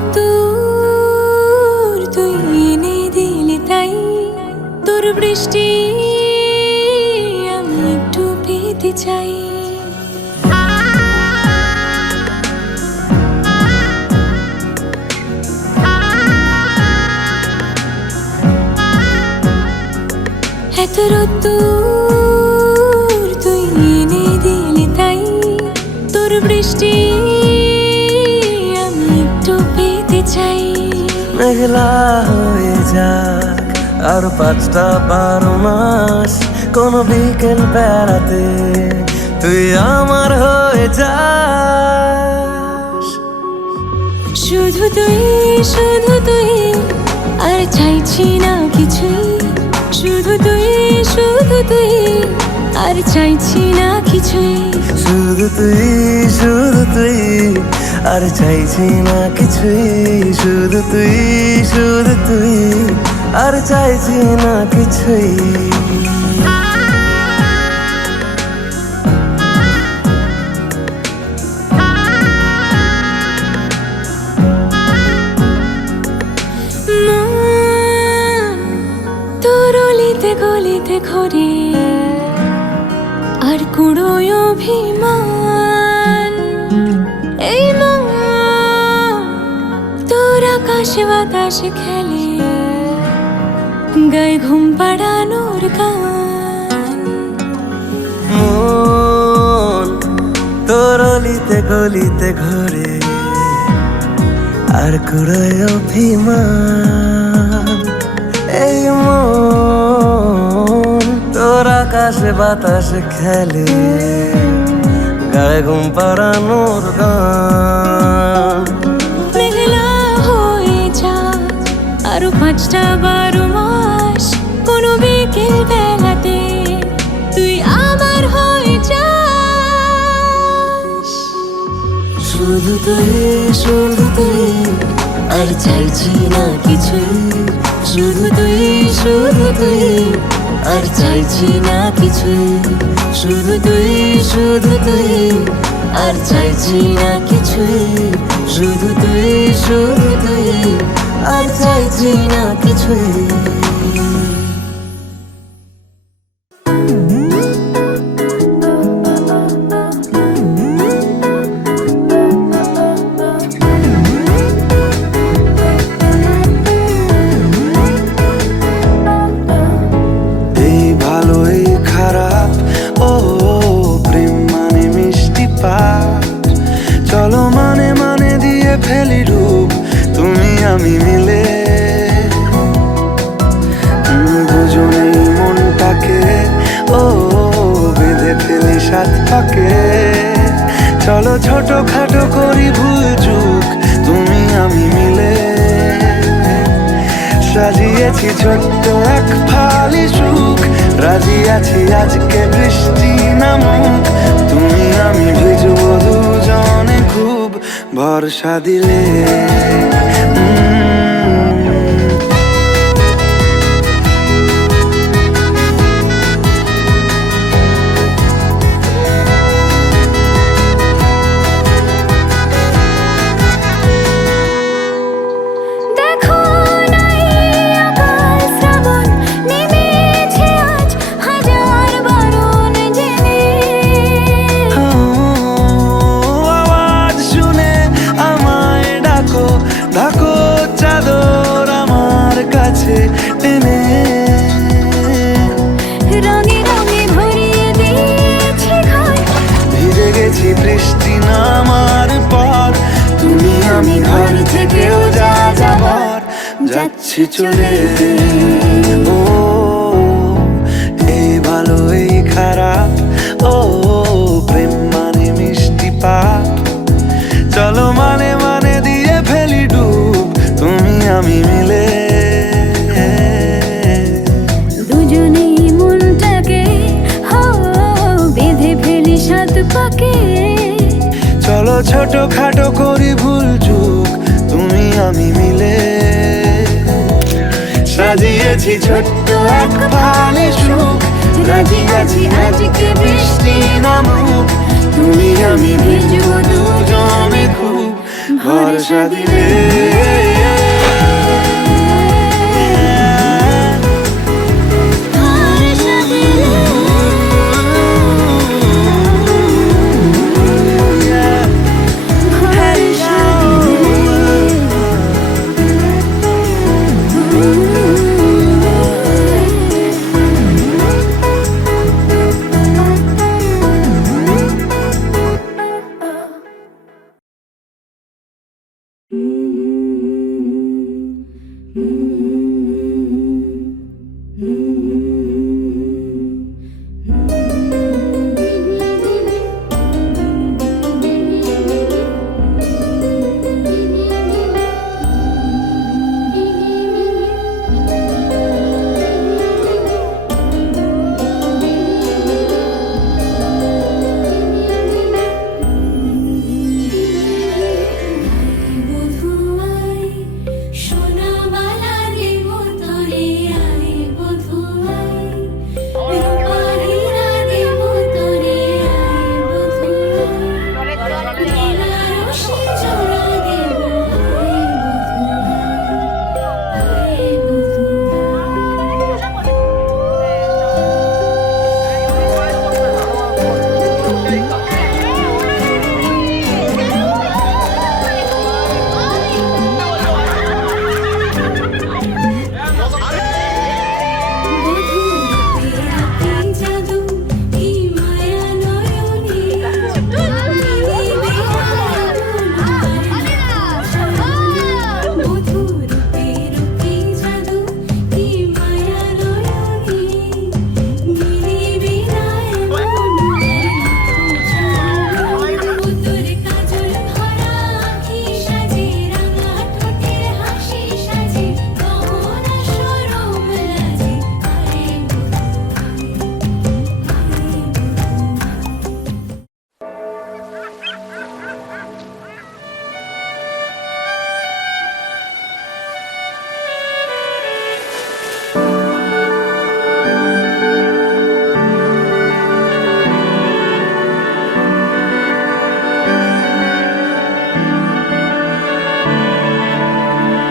রোদ্দুর তুই এনে দিলি তাই, তোর বৃষ্টি আমি একটু পেতে চাই। এত রোদ্দুর তুই এনে দিলি তাই, তোর বৃষ্টি আমি একটু পেতে চাই। মেঘলা হয়ে যাক আর 5টা 12 মাস, কোনো বিকেল বেড়াতে তুই আমার হয়ে যাস। শুধু তুই আর চাইছি না কিছুই, শুধু তুই আর চাইছি না কিছুই। শুধু তুই আর চাইছি না কিছুই, শুধু তুই আর চাইছি না কিছুই। তোর অলিতে গলিতে ঘরে আর কুড়োয় অভিমান, এই মন তোর আকাশে বাতাসে খেলে গায়ে ঘুম পাড়ানোর গান। মন তোর অলিতে গলিতে ঘরে আর কুড়োয় অভিমান, এই মন তোর আকাশে বাতাসে খেলে গায়ে ঘুম পাড়ানোর গান। মেঘলা হয়ে যাক আরো 5টা 12 মাস, কোনো বিকেল বেলাতে তুই আমার হয়ে যাস। শুধু তুই আর চাইছি না কিছুই, শুধু তুই আর চাইছি না কিছুই। শুধু তুই আর চাইছি না কিছুই, শুধু তুই আর চাইছি না কিছুই। চলো মানে দিয়ে ফেলি ডুব তুমি আমি মিলে, দুজনেই মনটাকে বেঁধে ফেলি 7 পাকে। চলো ছোট খাটো করি ভুল চুক তুমি আমি মিলে, সাজিয়েছি ছোট্ট এক ফালি সুখ, রাজি আছি আজকে বৃষ্টি নামুক, তুমি আমি ভিজবো দুজনে খুব ভরসা দিলে। ঢাকো চাদর আমার কাছে টেনে, রঙে রঙে ভরিয়ে দিয়েছি ঘর, ভিজে গেছি বৃষ্টি নামার পর, তুমি আমি ঘর থেকেও যা যাবার যাচ্ছি চলে। ও এই ভালো এই খারাপ, ও প্রেম মানে মিষ্টি পাপ, চলো মানে দিয়ে ফেলি ডুব তুমি আমি মিলে, দুজনেই মনটাকে বেঁধে ফেলি 7 পাকে। চলো ছোট খাটো করি ভুল চুক তুমি আমি মিলে, সাজিয়েছি ছোট্ট এক ফালি সুখ, রাজি আছি আজকে বৃষ্টি নামুক, তুমি আমি ভিজবো দুজনে খুব ভরসা দিলে।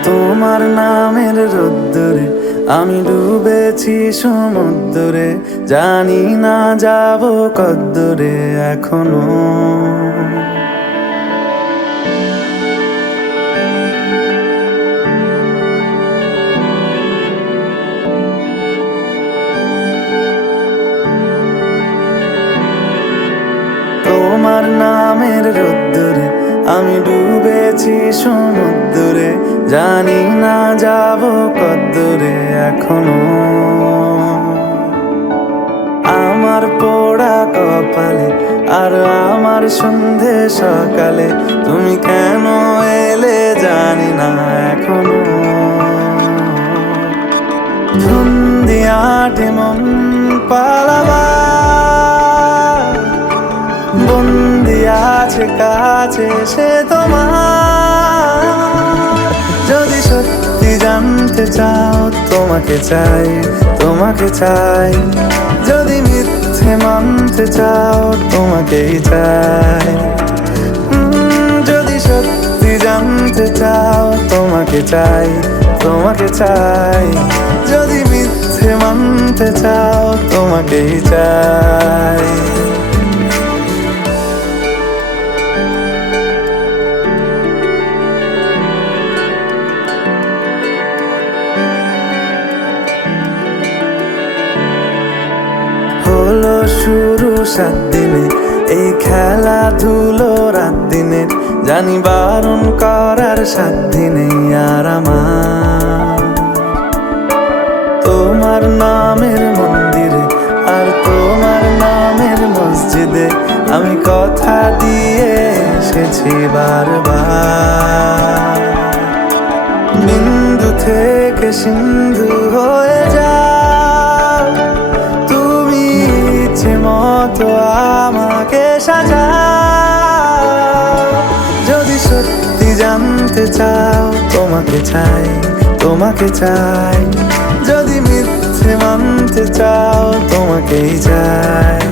তোমার নামের রোদ্দুরে আমি ডুবেছি সমুদ্রে, জানি না যাব কদ্দুরে এখনো। তোমার নামের রোদ্দুরে আমি ডুবেছি সমুদ্রে, জানি না যাব কদ্দুরে এখনো। আমার পোড়া কপালে আর আমার সন্ধে সকালে তুমি কেন এলে জানি না এখনো। ধুন্দিয়াটে মন পালাবার বন্দি আছে কাছে সে তোমার। যদি সত্যি জানতে চাও তোমাকে চাই, তোমাকে চাই। যদি মিথ্যে মানতে চাও তোমাকেই চাই। যদি সত্যি জানতে চাও তোমাকে চাই, তোমাকে চাই। যদি মিথ্যে মানতে চাও তোমাকেই চাই। হলো শুরু 7 দিনে এই খেলাধুলো রাত দিনে, জানি বারণ করার সাধ্য নেই আর আমার। তোমার নামের মন্দিরে আর তোমার নামের মসজিদে আমি কথা দিয়ে এসেছি বারবার। বিন্দু থেকে সিন্ধু হয়ে যাও তুমি, ইচ্ছে মতো আমাকে সাজাও। যদি সত্যি জানতে চাও তোমাকে চাই, তোমাকে চাই। যদি মিথ্যে মানতে চাও তোমাকেই চাই।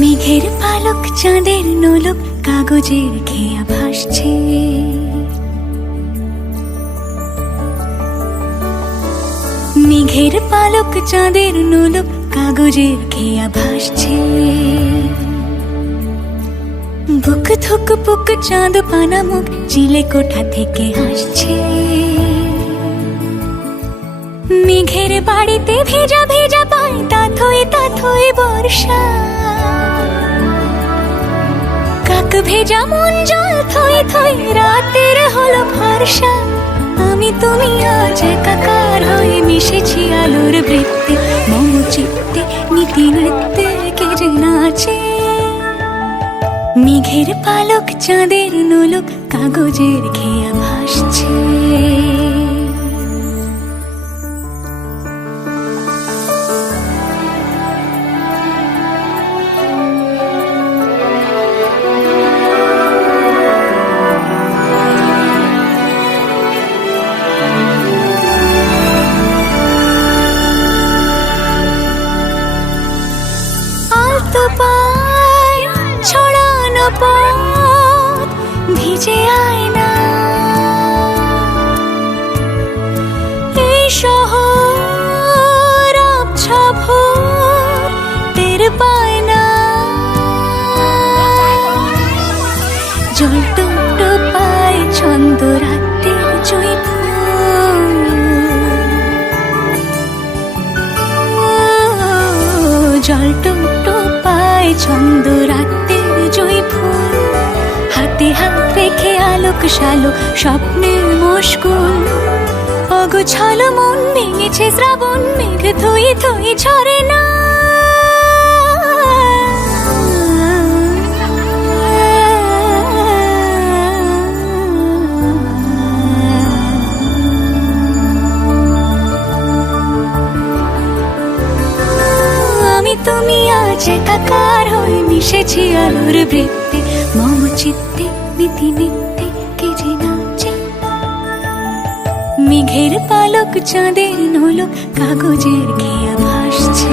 মেঘের পালক চাঁদের নোলক কাগজের খেয়া ভাসছে। মেঘের পালক চাঁদের নোলক কাগজের খেয়া ভাসছে। বুক থুক পুক চাঁদ পানা মুখ চিলে কোঠা থেকে হাসছে। মেঘের বাড়িতে ভেজা ভেজা পায় তাথই তাথই বর্ষা। কাক ভেজা মন জল থই থই রাতের হলো ভরসা। আমি তুমি আজ একাকার হয়ে মিশেছি আলোর বৃত্তে, মম চিত্তে নীতি নৃত্যে কে যে নাচে। মেঘের পালক চাঁদের নোলক কাগজের খেয়া ভাসছে। ছড়ানো পথ ভিজে আয়না, এই শহর আবছা ভোর টের পায় না। জল টুকটো পায় ছন্দ রাতের জয় ফুল, জল টুকটো পায় ছন্দ রাতের জয় ফুল। হাতে হাত রেখে আলোক শালোক স্বপ্নের মুশকুল। অগোছালো মন ভেঙেছে শ্রাবণ মেঘ থই থই ঝরে না। তুমি আজ একাকার হয়ে মিশেছি আলোর বৃত্তে মম চিত্তে নীতি নিত্যে কে যে নাচে মেঘের পালক চাঁদের নোলক কাগজের খেয়া ভাসছে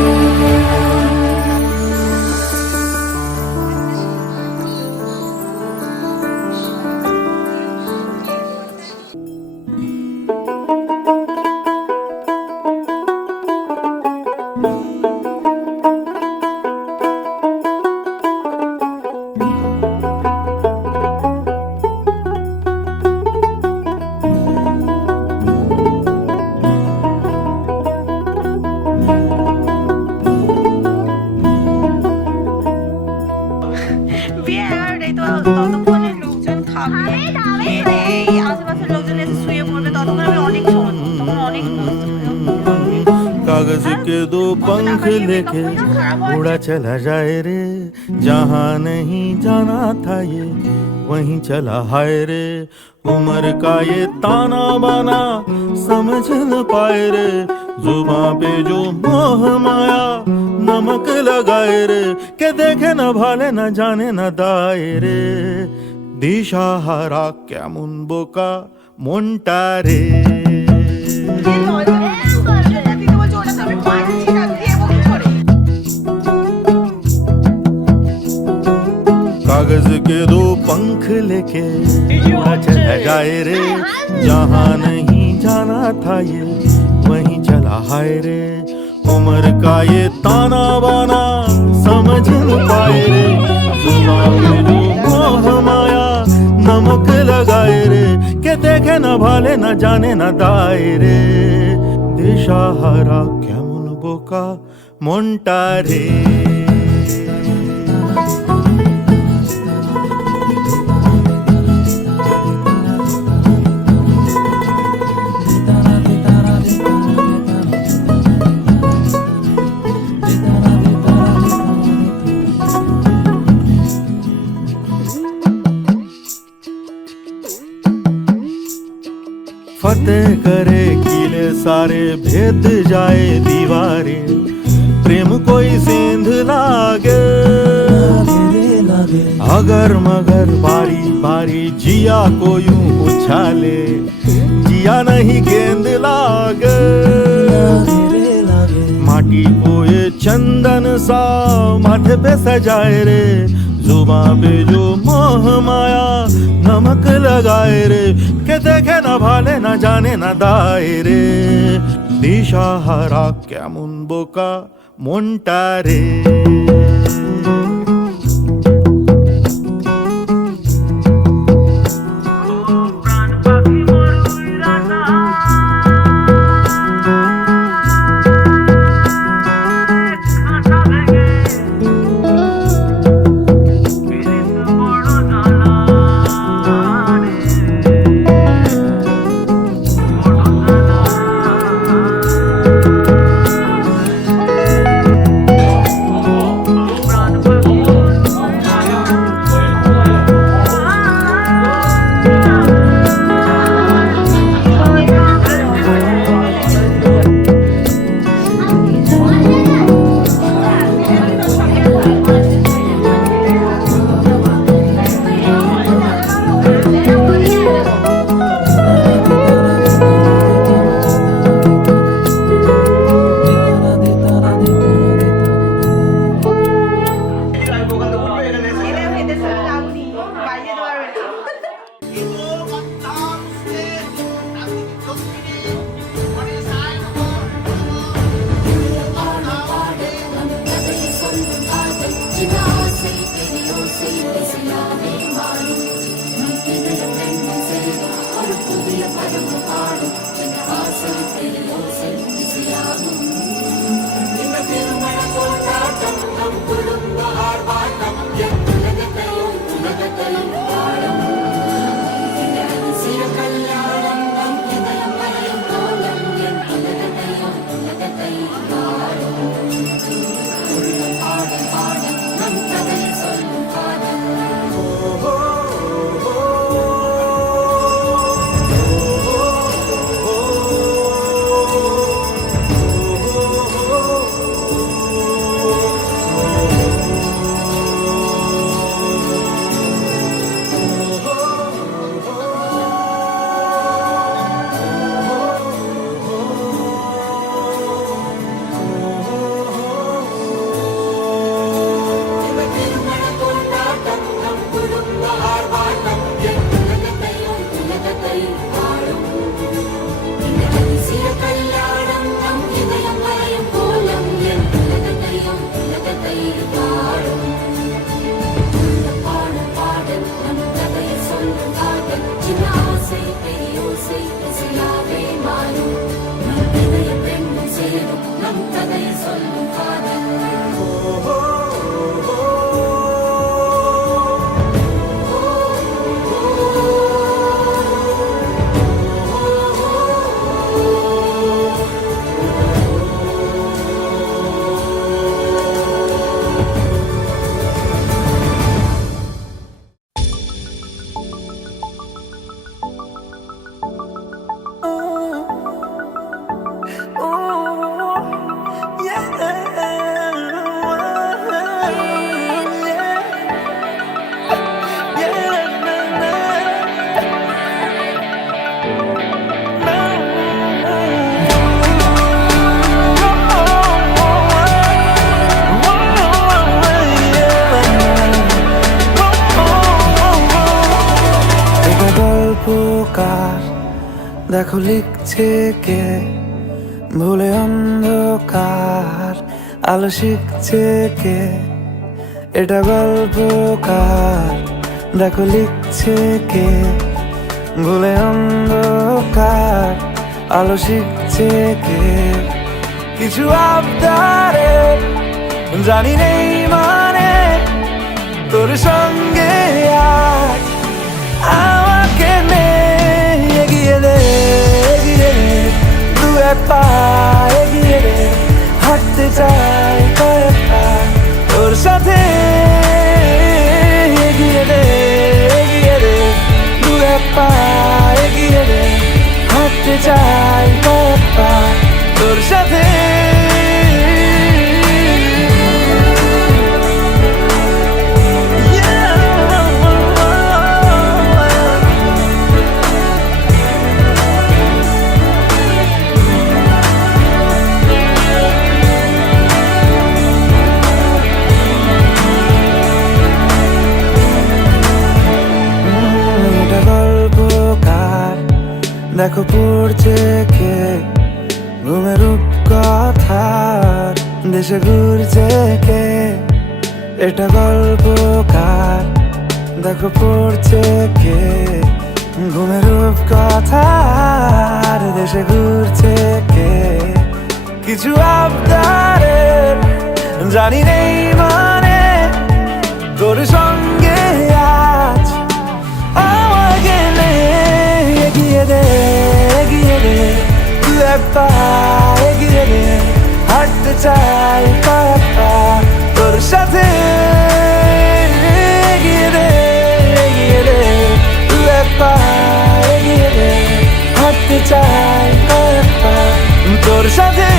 বিয়ে 11টায় তো ততক্ষণে লোকজন খাবে এই আশেপাশের লোকজন এসে শুয়ে পড়বে ততক্ষণ আমি অনেক সময় তখন অনেক कागज के दो पंख लेके उड़ा चला जाए रे जहाँ नहीं जाना था ये वहीं चला हाय रे उम्र का ये ताना बाना समझ न पाए रे जुबां पे जो मोह माया नमक लगाए रे के देखे न भाले न जाने न दाए रे দিশাহারা কেমন বোকা মনটা রে कागज के दो पंख लेके उड़ा चला जाए रे जहाँ नहीं जाना था ये वहीं चला हाय रे उम्र का ये ताना बाना समझ न पाए रे जुबां पे जो मोह माया नमक लगाए रे के देखे न भाले न जाने न दाए रे দিশাহারা কেমন বোকা মনটা রে फतेह करे किले सारे भेद जाए दीवारें प्रेम कोई सेंध लागे अगर मगर बारी बारी जिया को यूं उछाले जिया नहीं गेंद लागे माटी को ये चंदन सा माथे पे सजाए रे जुबां पे जो मोह माया नमक लगाए रे के देखे न भाले न जाने न दाए रे দিশাহারা কেমন বোকা মনটা রে কার, দেখো লিখছে কে, ভুলে অন্ধকার আলো শিখছে কে। এটা গল্প কার, দেখো লিখছে কে, ভুলে অন্ধকার আলো শিখছে কে। কিছু আবদারে জানি নেই মানে, তোর সঙ্গে আজ আমাকে নে, এগিয়ে দে দু এক পা, এগিয়ে দে হাঁটতে চাই কয়েক পা তোর সাথে। এগিয়ে দে দু এক পা, এগিয়ে দে হাঁটতে চাই কয়েক পা তোর সাথে। দেখো পড়ছে কে, ঘুমের রূপকথার দেশে ঘুরছে কে। এটা গল্প কার, দেখো পড়ছে কে, ঘুমের রূপকথার দেশে ঘুরছে কে। কিছু আবদারের জানি নেই মানে, তোর সঙ্গে আজ আমাকে নে, এগিয়ে দে দু এক পা, এগিয়ে দে হাঁটতে চাই কয়েক পা তোর সাথে। এগিয়ে দে দু এক পা, এগিয়ে দে হাঁটতে চাই কয়েক পা তোর সাথে।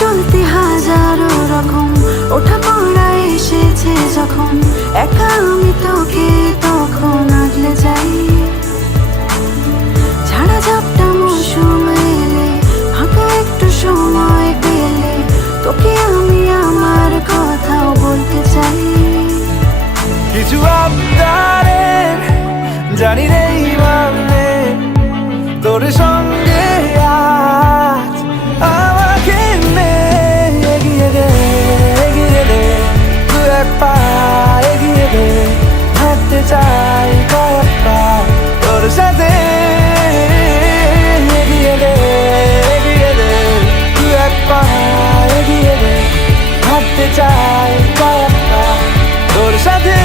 চলতে হাজারো রকম ওঠা পড়া এসেছে যখন, একা আমি তোকে তখন আগলে যাই। ঝাড়া ঝাপটা মৌসুম এলে, ফাঁকা একটু সময় পেলে, তোকে আমি আমার কথাও বলতে চাই। কিছু আবদারের জানি নেই মানে, তোর সঙ্গে আজ আমাকে নে, এগিয়ে দে দু এক পা, এগিয়ে দে হাঁটতে চাই কয়েক পা তোর সাথে। এগিয়ে দে দু এক পা, এগিয়ে দে হাঁটতে চাই কয়েক পা তোর সাথে।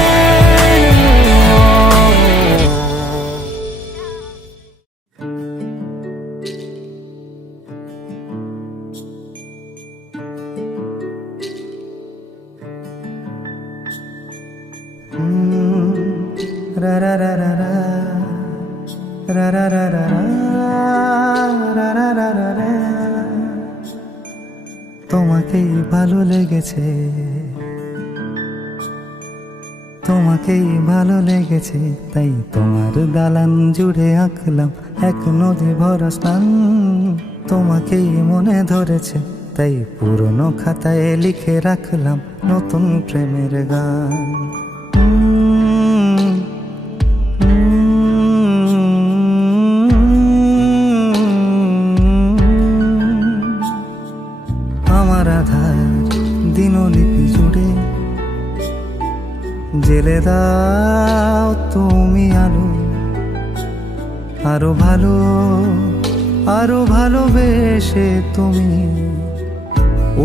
ra ra ra ra ra ra ra ra ra ra ra ra ra ra। তোমাকেই ভালো লেগেছে, তোমাকেই ভালো লেগেছে, তাই তোমার দালান জুড়ে আঁকলাম এক নদী ভরা স্নান। তোমাকেই মনে ধরেছে, তাই পুরনো খাতায় লিখে রাখলাম নতুন প্রেমের গান। আমার আধার দিনলিপি জুড়ে জেলে দাও তুমি আলো, আরো ভালো আরো ভালোবেসে তুমি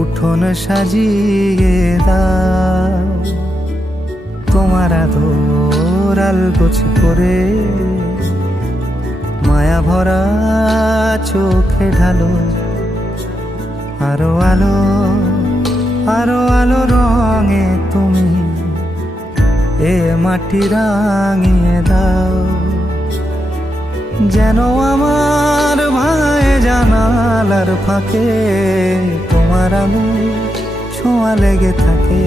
উঠোন সাজিয়ে দাও। তোমার আদর আলগোছ করে মায়া ভরা চোখে ঢালো, আরো আলো আরো আলো রঙে তুমি এ মাটি রাঙিয়ে দাও, যেন আমার ভাই জানালার ফাঁকে তোমার আলো ছোঁয়া লেগে থাকে।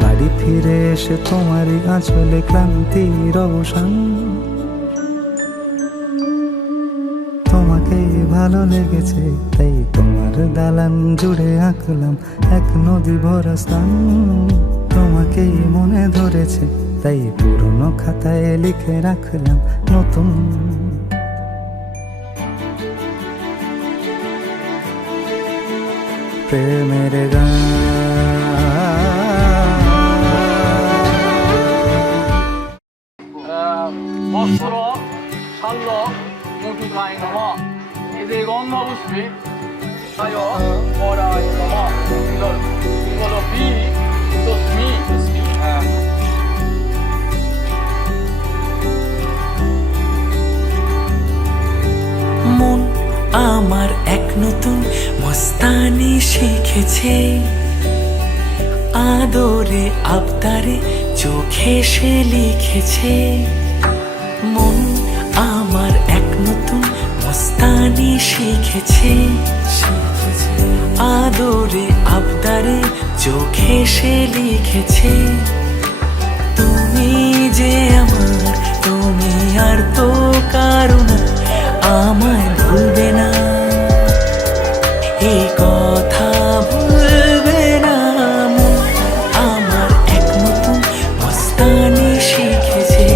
বাড়ি ফিরে এসে তোমারই আঁচলে ক্লান্তির অবসান। তোমাকেই ভালো লেগেছে তাই তোমার দালান জুড়ে আঁকলাম এক নদী ভরা স্থান। তোমাকেই মনে ধরেছে তাই পুরনো খাতায় লিখে রাখলাম নতুন। প্রেমের গান বস্ত্র শাল্য মুটুকায় নম এদের গন্ধপুষ্পে সায় পরায় নম ইগল বি তস্মি মন আমার এক নতুন মস্তানি শিখেছে, আদরে আবদারে চোখে সে লিখেছে। মন আমার এক নতুন মস্তানি শিখেছে, আদরে আবদারে চোখে সে লিখেছে। তুমি যে আমার, তুমি আর তো কারো না, আমায় ভুলবে না, এই কথা ভুলবে না। মন আমার এক নতুন মস্তানি শিখেছে।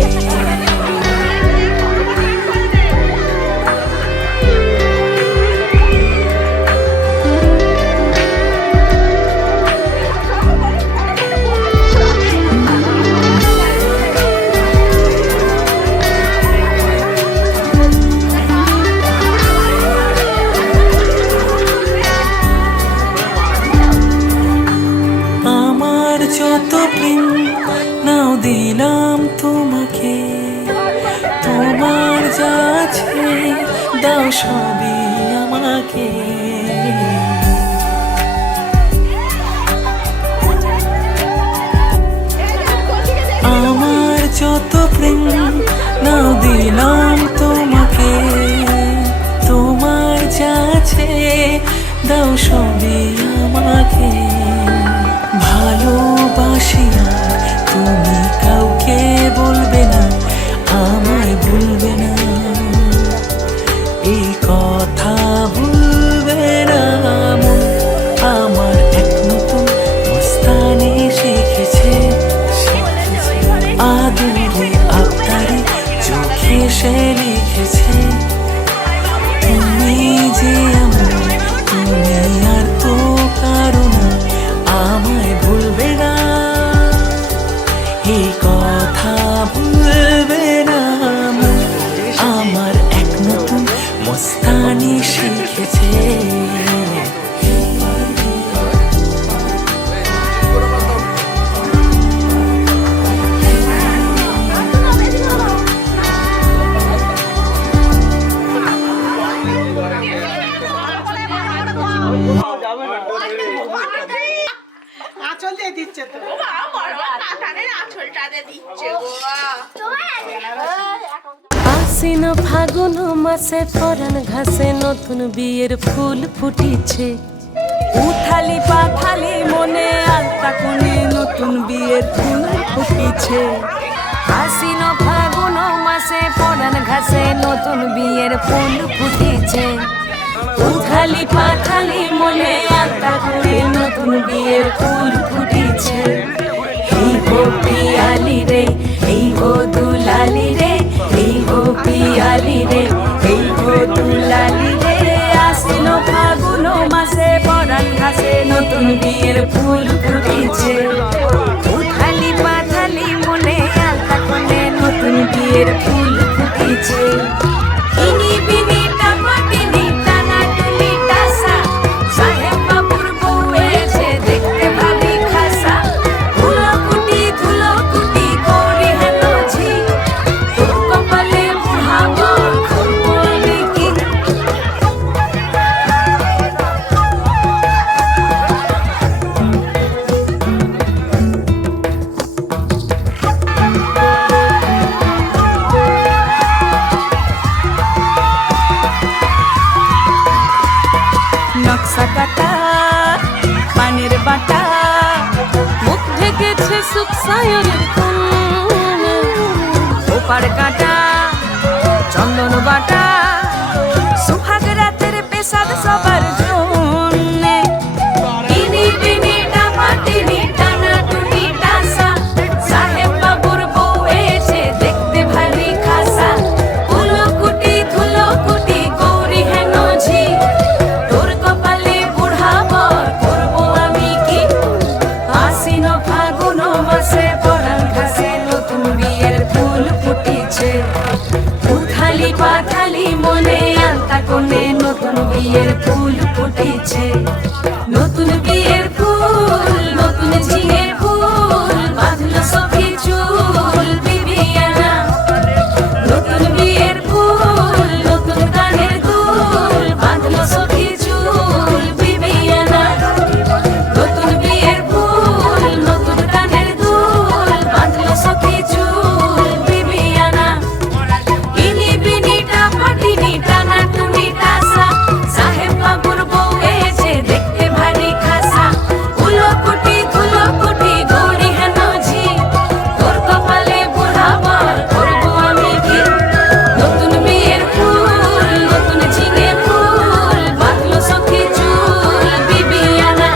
যত প্রেম নাও দিলাম তোমাকে, তোমার যা আছে দাও সবই আমাকে। আমার যত প্রেম নাও দিলাম তোমাকে, তোমার যা আছে দাও সবই আমাকে। ভালোবাসি আর তুমি কাউকে বলবে না, আমায় ভুলবে না, এই কথা ভুলবে না। মন আমার এক নতুন মস্তানি শিখেছে, আদরে আবদারে চোখে সে লিখেছে। তুমি যে আমার, তুমি আর তো কারো না, আমায় ভুলবে না, এই কথা ভুলবে না। আমার এক নতুন মস্তানি শিখেছে। আঁচল দিয়ে দিচ্ছে তো আঁচলটা দিচ্ছে আশ্বিন ফাগুন মাসে পরাণ ঘাসে নতুন বিয়ের ফুল ফুটিছে। উথালি পাথালি মনে আলতা কোণে নতুন বিয়ের ফুল ফুটিছে। আশ্বিন ফাগুন মাসে পরাণ ঘাসে নতুন বিয়ের ফুল ফুটিছে। উথালি পাথালি মনে আলতা কোণে নতুন বিয়ের ফুল ফুটিছে। এই গো পিয়ালি রে, এই গো দুলালি রে, এই গো পিয়ালি রে, এই গো দুলালি রে। আশ্বিন ফাগুন মাসে পরাণ ঘাসে নতুন বিয়ের ফুল ফুটিছে। উথালি পাথালি মনে আলতা কোণে নতুন বিয়ের ফুল ফুটিছে। ইনি বিনি টামাটিনি টানাটুনি টাসা, সাহেব বাবুর বউ এসে দেখতে ভাবি খাসা। ধুলো কুটি করি হেন ঝি, তোর কপালে বুড়াবর খুলবি কি। নকশা কাটা পানের বাটা মুখ ঢেকেছে সুখ সায়রের কোণ ওপার কাটা চন্দন বাটা সুহাগ রাতের পেশাদ সবার জন্যে বিনি বিনি টামাটিনি টানা টুনি টাসা সাহেব বাবুর বউ এসে দেখতে ভারী খাসা ধুলো কুটি গৌরী হেন ঝি তোর কপালে বুড়া বর করবো আমি কি আশ্বিন ফাগুন মাসে পরাণ ঘাসে নতুন বিয়ের ফুল ফুটিছে উথালি পাথালি মনে আলতা কোণে নতুন বিয়ের ফুল ফুটেছে নতুন বিয়ের ফুল নতুন ঝিঙে ফুল বাঁধলো সখী চুল বিবিয়ানা নতুন বিয়ের ফুল নতুন কানের দুল বাঁধলো সখী চুল বিবিয়ানা নতুন বিয়ের ফুল নতুন কানের দুল বাঁধলো সখী চুল বিবিয়ানা ইনি বিনি টাপাটিনি টানা টুনি টাসা সাহেব বাবুর বউ এসে দেখতে ভারী খাসা ধুলো কুটি গৌরী হেন ঝি তোর কপালে বুড়া বর করবো আমি কি নতুন বিয়ের ফুল নতুন ঝিঙে ফুল বাঁধলো সখী চুল বিবিয়ানা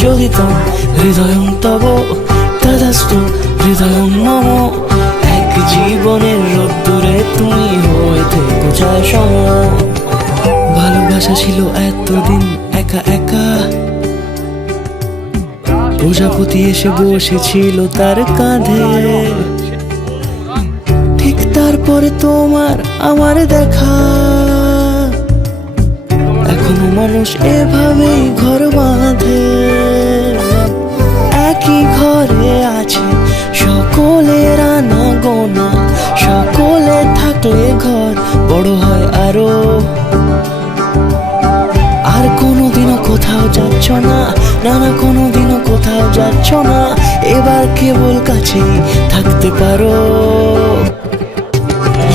যোগিতম হৃদয়ং তব তদাস্তু হৃদয়ং মম এক জীবনের রোদ্দুরে তুমি হয়ে থেকো চায় সম ভালোবাসা ছিল এতদিন একা একা প্রজাপতি এসে বসেছিল তার কাঁধে ঠিক তারপরে তোমার আমার দেখা এখনো মানুষ এভাবেই ঘর বাঁধে একই ঘরে আছে সকলের আনা গোনা সকলে থাকলে ঘর বড় হয় আরো আর কোনোদিনও কোথাও যাচ্ছ না নানা কোনোদিনও কোথাও যাচ্ছ না এবার কেবল কাছেই থাকতে পারো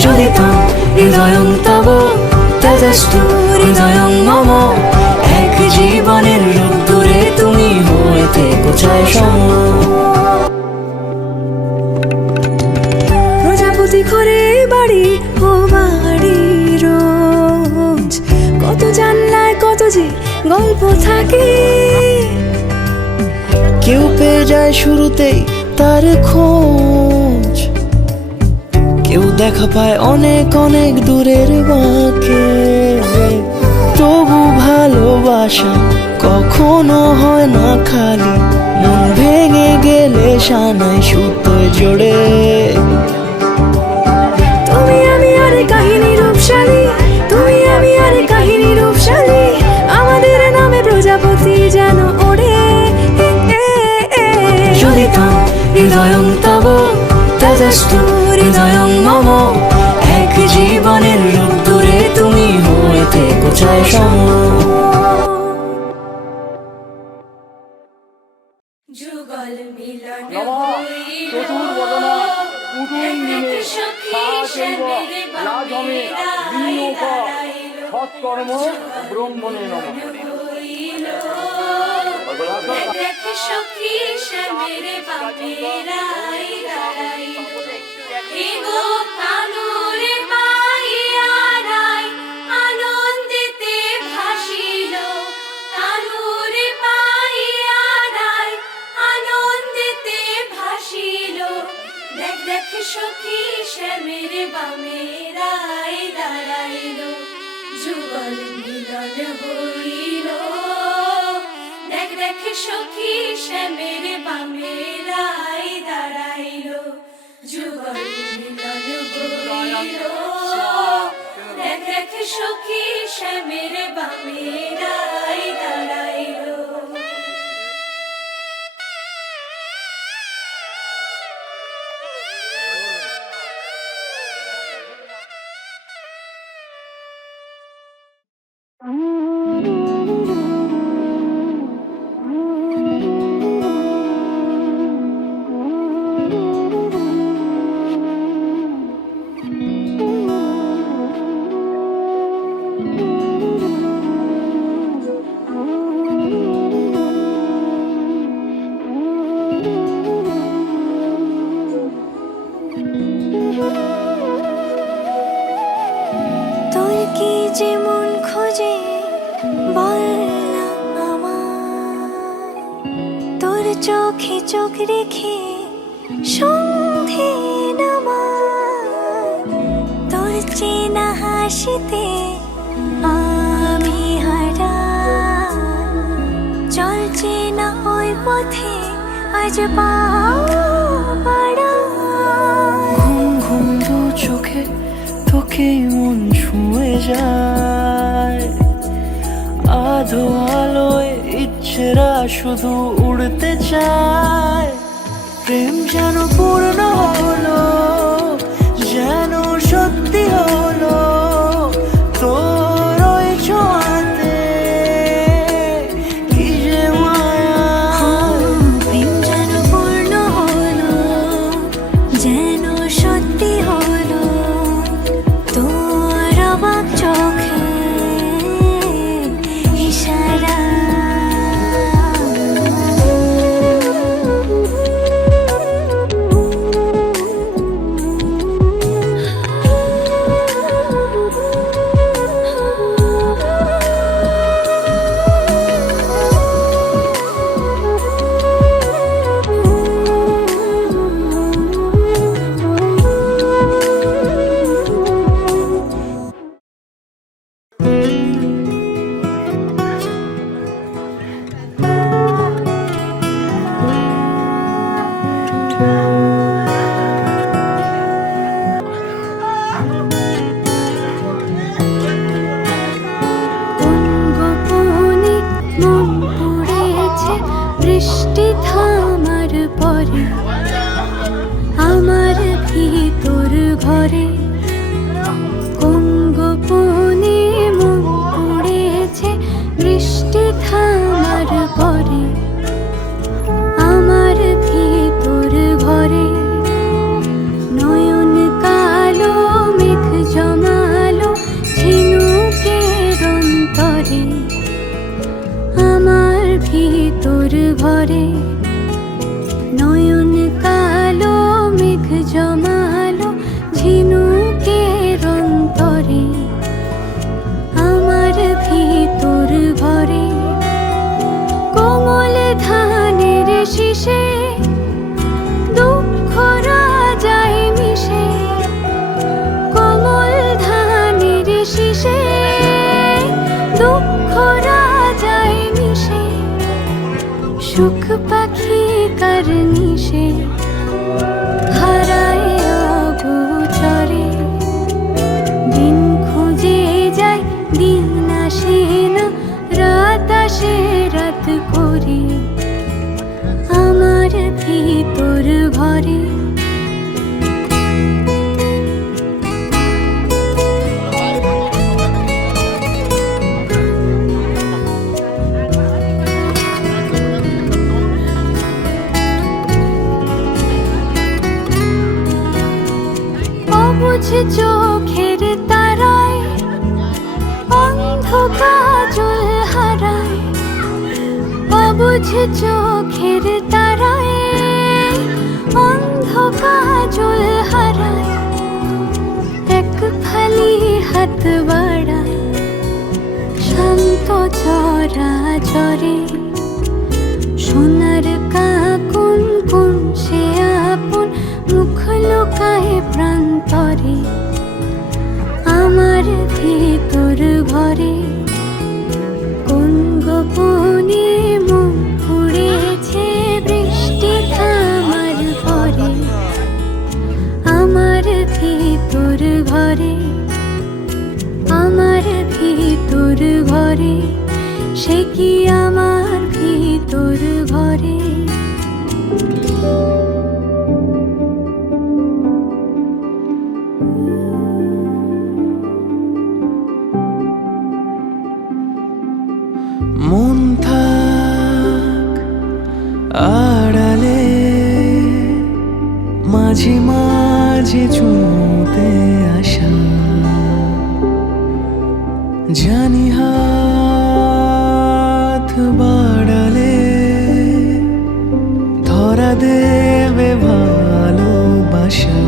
যদি তো হৃদয়ং তব তেজস্তু হৃদয়ং মম এক জীবনের রোদ্দুরে তুমি হয়ে থেকো চায় সম প্রজাপতি ঘরে বাড়ি ও বাড়ি রোজ কত জানলায় কত যে গল্প থাকে কেউ পেয়ে যায় শুরুতেই তার খোঁজ কেউ দেখা পায় অনেক অনেক দূরের বাঁকে তবু ভালোবাসা কখনো হয় না খালি মন ভেঙে গেলে সানাই সুতোয় জোড়ে তুমি আমি আর কাহিনী রূপশালী তুমি আমি আর কাহিনী রূপশালী আমাদের নামে প্রজাপতি যেন ওড়ে যদি তো হৃদয়ং তব তেজস্তু হৃদয়ং মম এক জীবনের রোদ্দুরে তুমি হয়ে থেকো চায় সম যুগল মিলন নমঃ চতুর্বদনা কুটুম্বিনে সাচৈব রাজমে বিনিয়োগ সৎকর্ম ব্রহ্মণে নমঃ দেখ সখী মেরে বাপেরাই দাঁড়াইল এগো কানুরে পাইয়ারাই আনন্দেতে ভাসিল কানুরে পাইয়ারাই আনন্দেতে ভাসিল দেখ দেখ সখী মেরে বামেরাই দাঁড়াইল যুগল মিলন হইল দেখ দেখ সখী শ্যামের বামেরাই দাঁড়াইল যুগল মিলন হইল দেখ দেখ সখী শ্যামের বামেরাই দাঁড়াইল যে মন খোঁজে বল না আমায়, তোর চোখে চোখ রেখে সন্ধে নামায়, তোর চেনা হাসিতে আমি হারাই, চল চেনা ওই পথে আজ পাও পাড়ায়। ঘুম ঘুম দু চোখে তোকে মন ছুঁয়ে যায়, আধো আলোয় ইচ্ছেরা শুধু উড়তে চায়। প্রেম যেন পূর্ণ হলো, যেন সত্যি হলো, তোর ওই ছোঁয়াতে কি যে মায়া। প্রেম যেন পূর্ণ হলো, যেন সত্যি হলো, তোর অবাক চোখে ইশারা। কোন গোপনে মন পড়েছে বৃষ্টি থামার পরে আমার ভিতর ঘরে। কোন গোপনে মন পড়েছে বৃষ্টি থামার পরে আমার ভিতর ঘরে। নয়ন কালো মেঘ জমালো ঝিনুকের অন্তরে আমার ভিতর ঘরে। নয়ন কালো মেঘ জমালো ঝিনুকের অন্তরে আমার ভিতর ঘরে। কোমল ধানের শীষে দুঃখ রাজায় মিশে, কোমল ধানের শীষে দুঃখ রাজায় মিশে, সুখ পাখি কার নিশে হারায় অগোচরে। দিন খুঁজে যায় দিন আসে না, রাত আসে রাত করে আমার ভিতর ঘরে। অবুঝ চোখের তারায় অন্ধ কাজল হারায়, অবুঝ চোখের তারায় অন্ধ কাজল হারায়। এক ফালি হাত বাড়ায় শান্ত চরা চরে, সোনার কাকুন কোন সে আপন মুখ লুকায় প্রান্তরে আমার ভিতর ঘরে। কোন গোপনে মন পড়েছে বৃষ্টি থামার পরে আমার ভিতর ঘরে। আমার ভিতর ঘরে, সে কি আমার ভিতর ঘরে। মন থাক আড়ালে, মাঝে মাঝে চুমুতে আসা, জানি হাত বাড়ালে ধরা দেবে ভালোবাসা।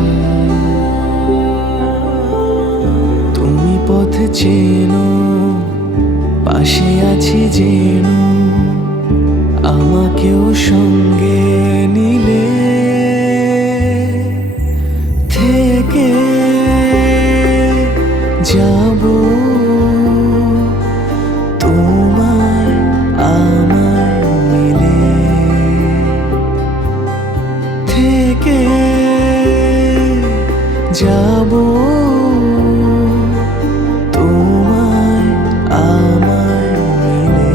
তুমি পথ চেনো আছি যেন আমাকেও সঙ্গে নিলে থেকে যাব তোমার আমার মিলে থেকে যাব তোমার আমার মিলে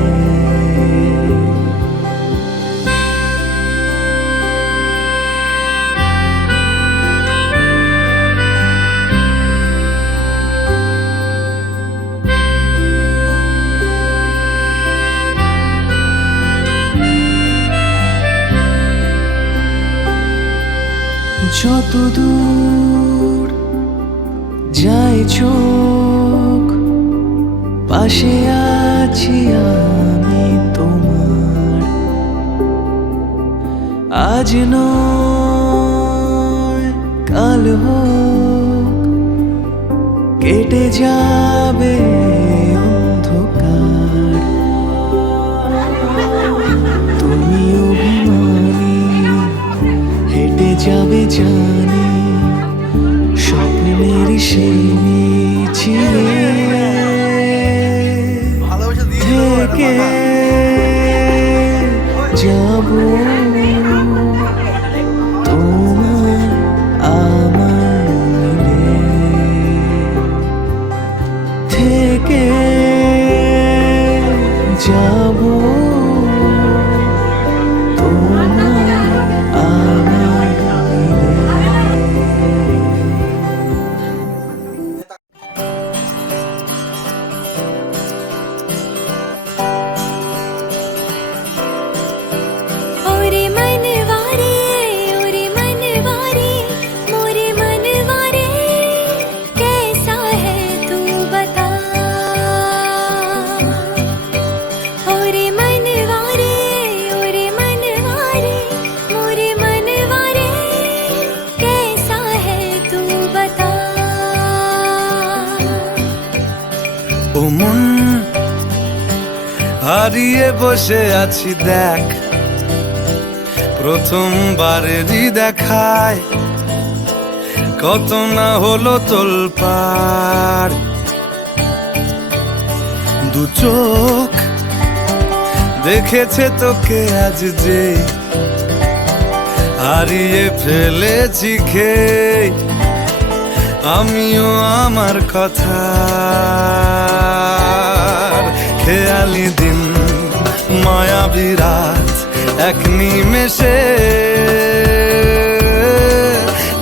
যত দূর যায় চোখ পাশে আছি আমি তোমার আজ নয় কাল হোক কেটে যাবে অন্ধকার তুমি অভিমানী হেঁটে যাবে জানি স্বপ্নের সেই মিছিলে থেকে যাব তোমার আমার মিলে থেকে যাব তোমার আমার মিলে ओरे मनवारे मोरे मनवारे कैसा है तू बता ओरे मनवारे मोरे मनवारे कैसा है तू बता ও মন হারিয়ে বসে আছি দেখ প্রথমবারেরই দেখায় কত না হলো তোলপাড় দু চোখ দেখেছে তোকে আজ যে হারিয়ে ফেলেছি খেয়ে আমিও আমার কথা খেয়ালি দিন মায়াবী রাত এক নিমেষে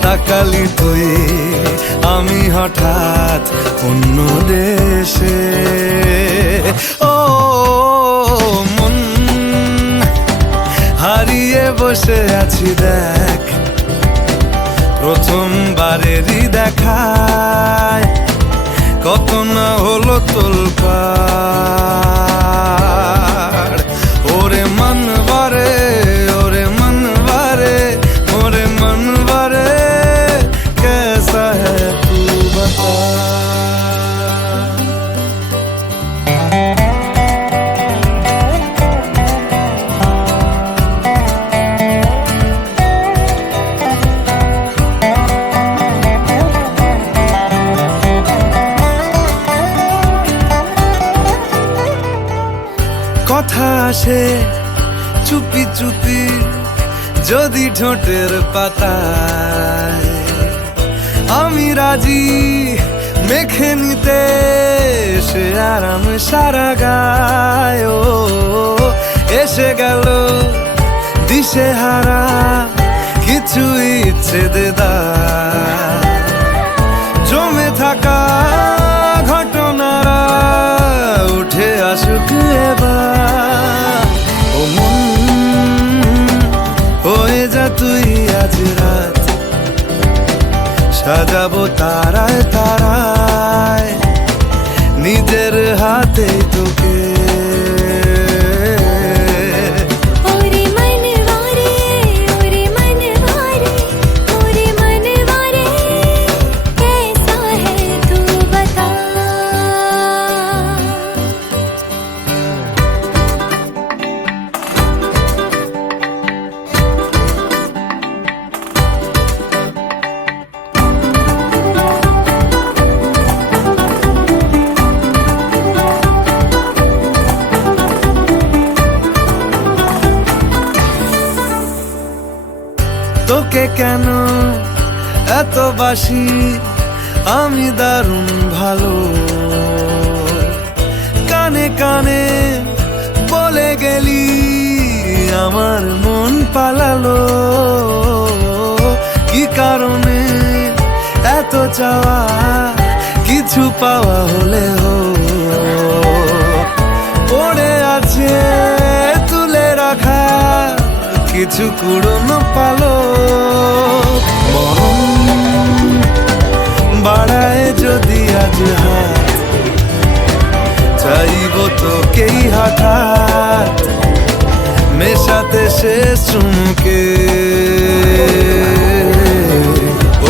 তাকালি তুই আমি হঠাৎ অন্য দেশে ও মন হারিয়ে বসে আছি দেখ প্রথমবারেরই দেখায় কত না হলো তোলপাড় ওরে মনবারে ওরে মনবারে कैसा है तू बता কথা আসে চুপি চুপি যদি ঠোঁটের পাতায় আমি রাজি মেখে নিতে সে আরাম সারা গায় ও এসে গেল দিশে হারা কিছু ইচ্ছে দেদার জমে থাকা ঘটনারা উঠে আসুক এবার ও মন হয়ে যা তুই আজ রাত সাজাবো তারায় তারায় নিজের হাতে তোকে ओरे मनवारे मोरे मनवारे कैसा है तू बता তোকে কেন এত বাসি আমি দারুণ ভালো, কানে কানে বলে গেলি আমার মন পালালো। কি কারণে এত চাওয়া কিছু পাওয়া হলেও পড়ে আছে তুলে রাখা কিছু কুড়নো পালো। মন বাড়ায় যদি আজ হাত চাইব তোকেই হঠাৎ মেশাতে শেষ চুমকে।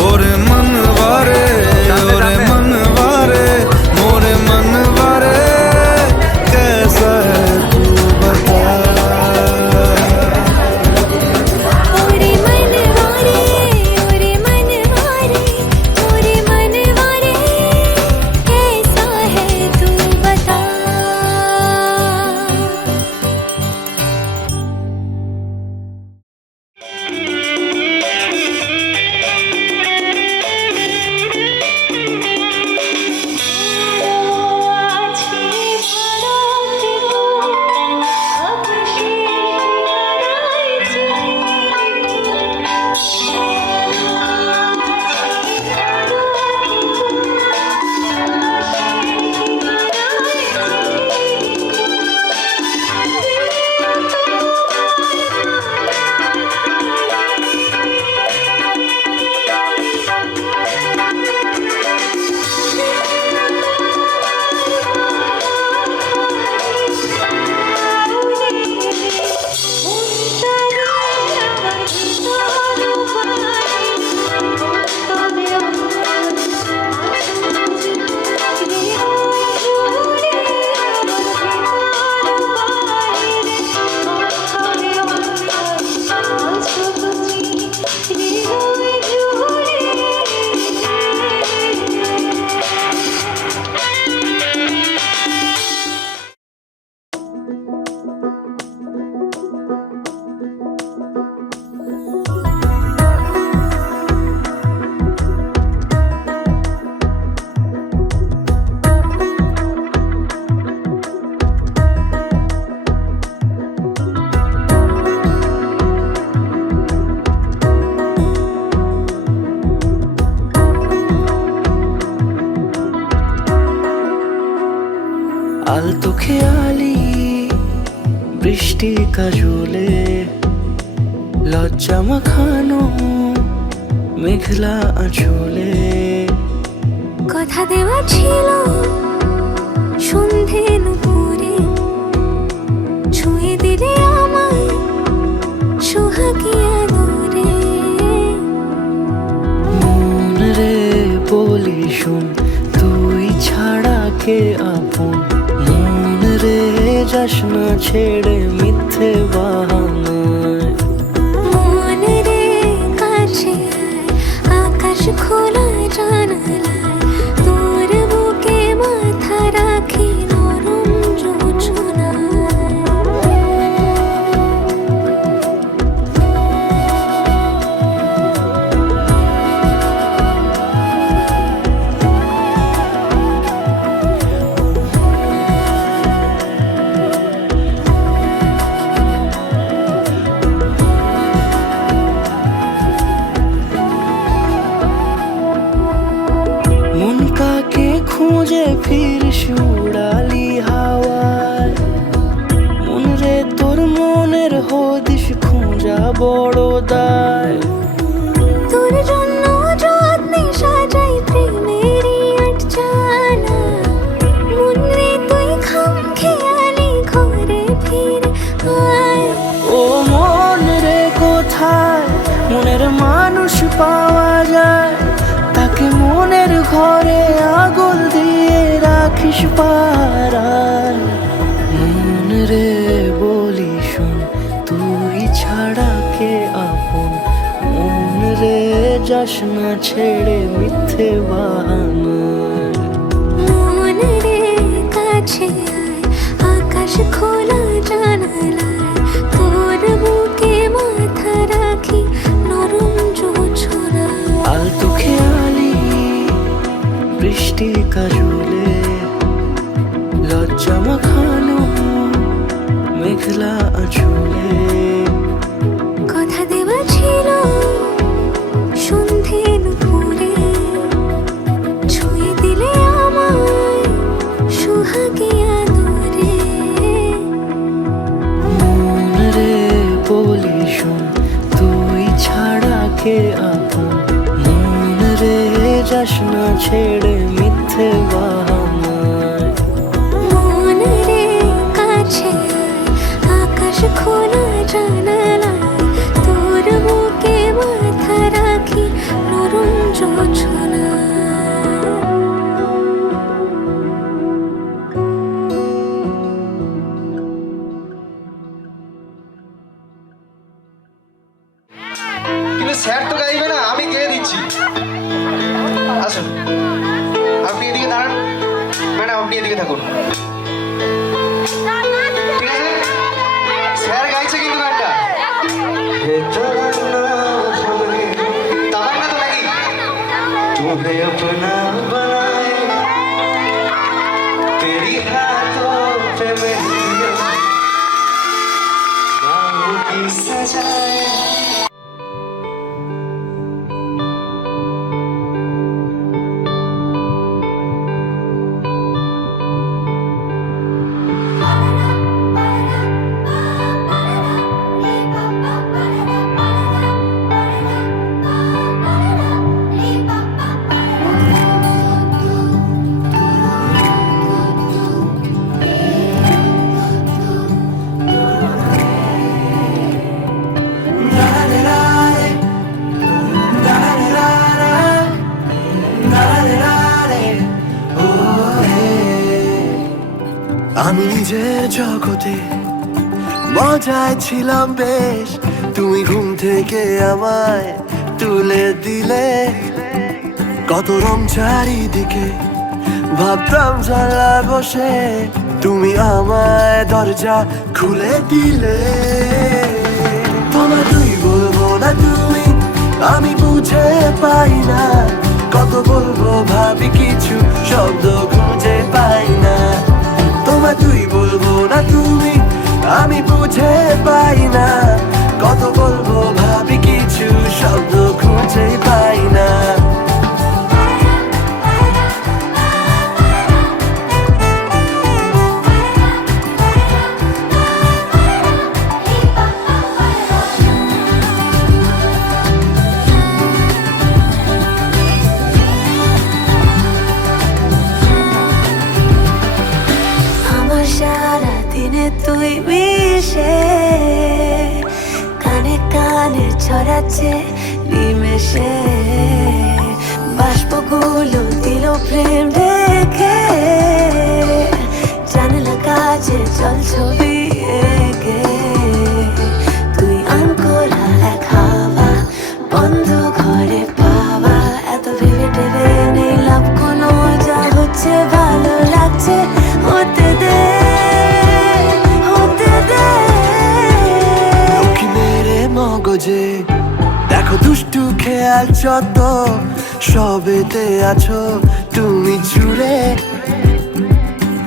ওরে মন বারে ওরে মন বারে মোরে মন বারে कैसा है तू बता। ওরে মনওয়ারে ওরে মনওয়ারে ওরে মনওয়ারে कैसा है तू बता। আলতো খেয়ালি বৃষ্টি কাজলে লজ্জা মাখানো মেঘলা আঁচলে। কথা দেওয়া ছিল সন্ধে নুপুরে ছুঁয়ে দিলে আমায় সোহাগী আদরে। মন রে বলি শোন তুই ছাড়া কে আপন, মন রে যাস না ছেড়ে মিথ্যে বাহানায়। মন রে কাছে আয়, আকাশ খোলা জানালায় তোর বুকে মাথা রাখি নরম যোছনায়। মন কাকে খুঁজে ফিরিস উড়ালি হাওয়ায়, মন রে তোর মনের হদিস খুঁজা বড় দায়। তোর জন্য যত্নে সাজাই প্রেমেরই আটচালা, মন রে তুই খামখেয়ালি ঘরে ফিরে আয়। ও মন রে কোথায় মনের মানুষ পাওয়া যায়, তাকে মনের ঘরে আগুন দিয়ে রাখিস পাড়ায়। মন রে বলি শোন তুই ছাড়া কে আপন, মন রে যাস না ছেড়ে মিথ্যে বাহানায়। মন রে কাছে আয়, আকাশ খোলা জানালায় তোর বুকে মাথা রাখি নরম কাজলে লজ্জা মাখানো মেঘলা আঁচলে কথা দেওয়া ছিল সন্ধে দুপুরে, ছুঁয়ে দিলে আমায় সুহাগে আদরে। মন রে বলি শোন, তুই ছাড়া কে আপন? মন রে যাস না ছেড়ে মিথ্যে বাহানায়। মন রে কাছে আয়, আকাশ খোলা জানালায়, তোর বুকে মাথা রাখি নরম জোছনায়। কিন্তু স্যার তো গাইবে না, আমি গেয়ে দিচ্ছি। আসুন, আপনি এদিকে দাঁড়ান, ম্যাডাম আপনি এদিকে থাকুন, ঠিক আছে? স্যার গাইছে কিন্তু গানটা তামান্না তো নাকি? तुम्हें अपना बनाए तेरी हाथों पे मेरी बाहों की सजाए। আমি নিজের জগতে মজায় ছিলাম বেশ, তুমি ঘুম থেকে আমায় তুলে দিলে। কত রং চারিদিকে ভাবতাম জানলায় বসে, তুমি আমায় দরজা খুলে দিলে। তোমার তুই বলবো না তুমি, আমি বুঝে পাই না। কত বলবো ভাবি কিছু শব্দ খুঁজে পাই না। তোমার তুই বলবো না তুমি, আমি বুঝে পাই না। কত বলবো ভাবি কিছু শব্দ খুঁজে পাই না। আমার সারা দিনে তুই মিশে, কানে কানে ছড়াচ্ছে নিমেষে। বাষ্পগুলো দিল প্রেম ঢেকে, জানলা কাছে জল ছবি এঁকে। তুই আন করা এক হাওয়া, বন্ধ ঘরে পাওয়া। এত ভেবে টেবে নেই লাভ কোনো, যা হচ্ছে ভালো লাগছে হতে দে, হতে দে। লক্ষ্মী মেরে মগজে দেখো দুষ্টু খেয়াল যত, সবেতে আছো তুমি জুড়ে।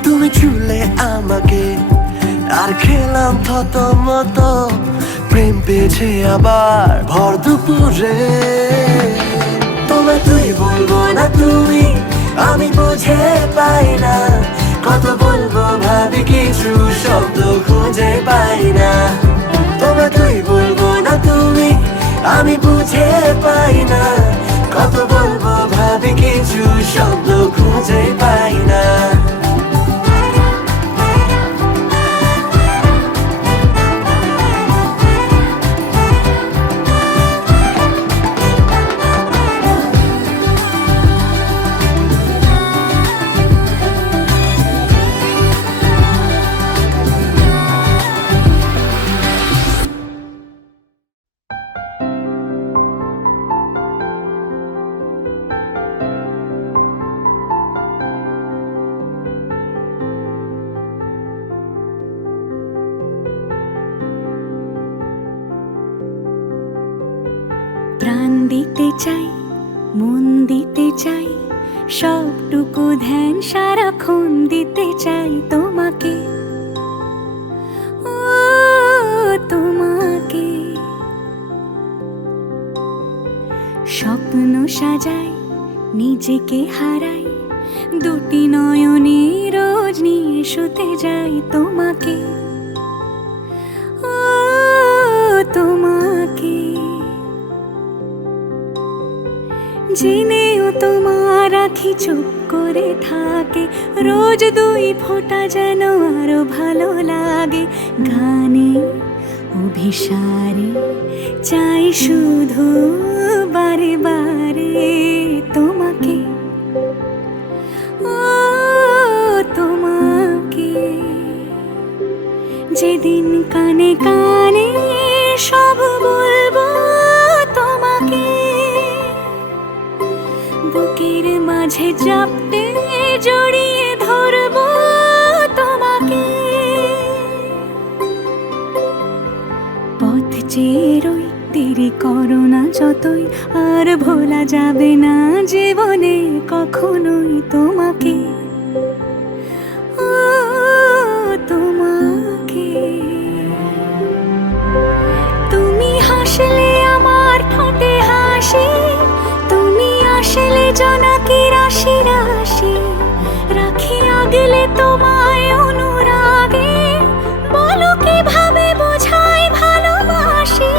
তুমি চুলে আমাকে আর খেলাম থত মতো, প্রেম পেয়েছে আবার ভর দুপুরে। তোমায় তুই বলবো না তুমি, আমি বুঝে পাই না। কত বলবো ভাবি কিছু শব্দ খুঁজে পাই না। তোমায় তুই বলবো না তুমি, আমি বুঝে পাই না। কত বলবো ভাবি কিছু শব্দ খুঁজে পাই না। প্রাণ দিতে চাই, মন দিতে চাই, সবটুকু ধ্যান সারাক্ষণ দিতে চাই তোমাকে, ও তোমাকে। স্বপ্ন সাজাই, নিজেকে হারাই, দুটি নয়নে রোজ নিয়ে শুতে যাই তোমাকে, ও তোমাকে। জেনেও তোমার আখি চুপ করে থাকে, রোজ দুই ফোঁটা যেন আরো ভালো লাগে। গানে অভিসারে চাই শুধু বারে বারে তোমাকে, ও তোমাকে। যেদিন কানে কানে সব বলবো তোমাকে, বুকের মাঝে চাপতে জড়িয়ে ধরবো তোমাকে। পথ চেয়ে রই, দেরি করো না যতই, আর ভোলা যাবে না জীবনে কখনোই তোমাকে, ও তোমাকে। তুমি হাসলে আমার ঠোঁটে হাসি, তুমি আসলে জোনাকি রাশি রাশি। রাখি আগলে তোমায় অনুরাগে, বলো কিভাবে বোঝাই ভালোবাসি।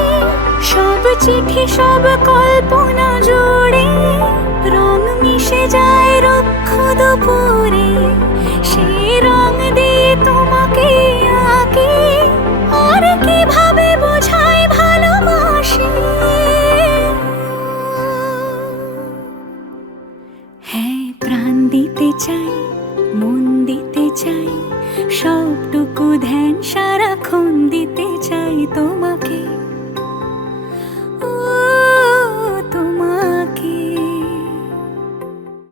সব চিঠি সব কল্পনা জুড়ে রং মিশে যায় রুক্ষ দুপুরে, সেই রং দিয়ে তোমাকে আঁকি, আর কিভাবে বোঝাই ভালোবাসি। হ্যাঁ, প্রাণ দিতে চাই, মন দিতে চাই, সবটুকু ধ্যান